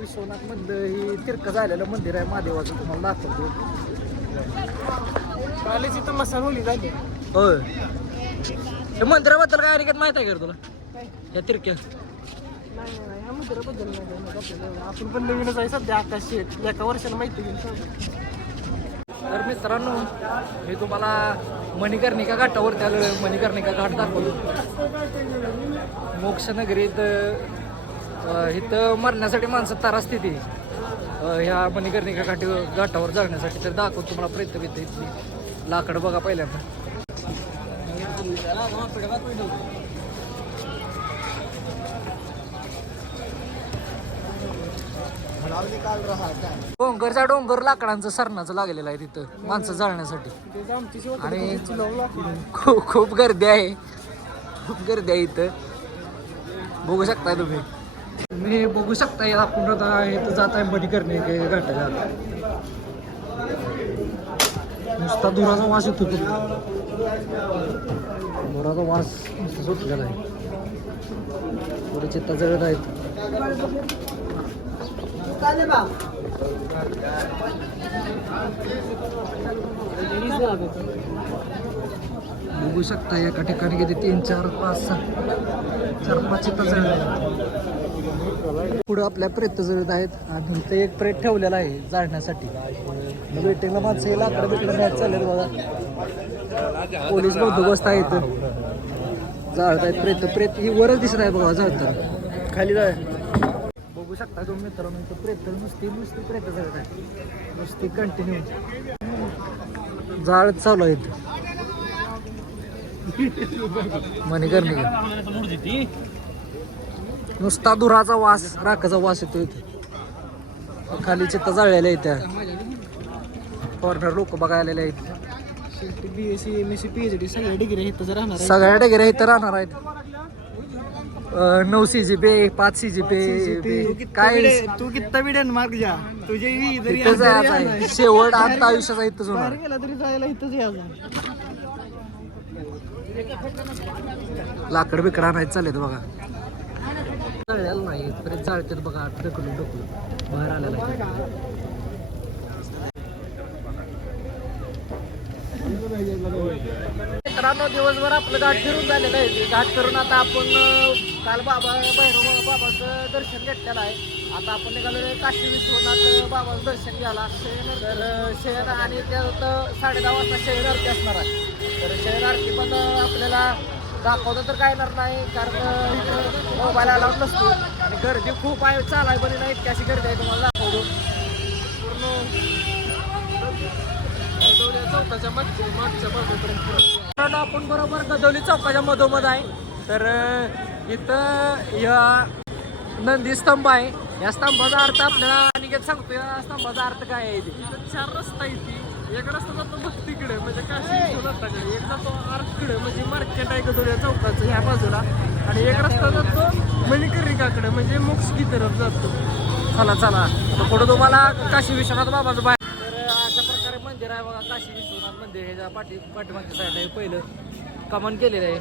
विश्वनाथ मधलं ही तिरकं झालेलं मंदिर आहे महादेवाचं, तुम्हाला दाखवतो. कॉलेज इथं मसानोली झाली. होय, हे मंदिराबद्दल काय अनिकेत माहित आहे का रे तुला? या तिरक्या नाही ह्या मंदिराबद्दल नाही. आपण पण नवीनच आहे सध्या. आकाश शेठ एका वर्षाला माहिती घेऊन. तर मित्रांनो, मी तुम्हाला मणिकर्णिका घाटावरती आलो. मणिकर्णिका घाट दाखवतो. मोक्षनगरीत इथं मरण्यासाठी माणसं त्रासते ती ह्या मणिकर्णिका घाटावर जाण्यासाठी. तर दाखवतो तुम्हाला प्रयत्न येते. इथली लाकडं बघा पहिल्यांदा. डोंगर लाकडांचं सरणाचं लागलेलं आहे तिथं माणसं जाळण्यासाठी. आणि खूप गर्दी आहे, खूप गर्दी आहे इथं. बघू शकताय तुम्ही बघू शकताय. आपण आता इथं जात आहे मणिकर्णिका घाटाच्या. नुसता धुराचा वास येतो. धुराचा वास नुसता सुटलेला आहे. थोडे चित्ता जळत आहेत. बघू शकता एका ठिकाणी किती 3, 4, 5, 4-5 चित्ता जळत. पुढे आपल्या प्रेत जळत आहेत. आणि इथे एक प्रेत ठेवलेला आहे जाळण्यासाठी. वेटिंगला माणसं लाकडं बिकडं मॅच चाललेलं बघा. पोलीस बंदोबस्त आहे इथं. जाळत आहेत प्रेत ही वरच दिसत आहे बघा जाळताना. खाली जाय बघू शकता तुम्ही मित्रांनो. इथं प्रेत नुसती प्रेत जळत आहे. नुसती कंटिन्यू जाळ चालू आहे इथं मणिकर्णिका. नुसता धुराचा वास, राखाचा वास येतो इथे. खाली चित्ता जाळलेल्या आहेत. त्या फॉरेनर लोक बघायला आलेले आहेत. BSc MSc PhD सगळ्या डिग्री इथं राहणार. सगळ्या डिग्र्या इथं राहणार आहेत. 9 CGPA 5 CGPA काय तू किती बी डेन्मार्क जा तुझे इथं जायचं आहे. शेवट आता आयुष्याचा इथंच होणार. गेला तरी जायला इथंच यायचं. लाकड बिकड आणायचं चाललेत बघा. जळलेलं नाही परत जाळतात बघा. ढकलून बाहेर आलेला आहे. मित्रांनो, दिवसभर आपलं घाट फिरून झालेलं आहे. घाट फिरून आता आपण काल भैरव बाबाचं दर्शन घेतलेलं आहे. आता आपण निघालो काशी विश्वनाथ बाबाचं दर्शन घ्यायला. तर शहर आणि त्यात 10:30 वाजता शहर आरती असणार आहे. तर शहर आरती पण आपल्याला दाखवतं तर काय येणार नाही, कारण मोबाईल अलाउड नसतो. आणि गर्दी खूप आहे. चालाय बरी नाही इतकी अशी गर्दी आहे. तुम्हाला दाखवतो चौकाच्या मागच्या बाजूपर्यंत. आपण बरोबर गदवली चौकाच्या मधोमध आहे. तर इथं या नंदी स्तंभ आहे. या स्तंभाचा अर्थ आपल्याला अनिकेत सांगतो. या स्तंभाचा अर्थ काय आहे? इथं 4 रस्ता येते. एक रस्ता जातो भक्तीकडे म्हणजे काशी विश्वनाथाकडे. एक जातो आर्ककडे म्हणजे मार्केट आहे गदवली चौकाचं ह्या बाजूला. आणि एक रस्ता जातो मणिकर्णिकाकडे म्हणजे मोक्ष की तरफ जातो. चला तर पुढे तुम्हाला काशी विश्वनाथ बाबाचं बाहेर. तर अशा प्रकारे मंदिर आहे बघा. काशी विश्वनाथ मंदिर ह्याच्या पाठीमागच्या साईडला आहे. पहिलं कमान केलेलं आहे.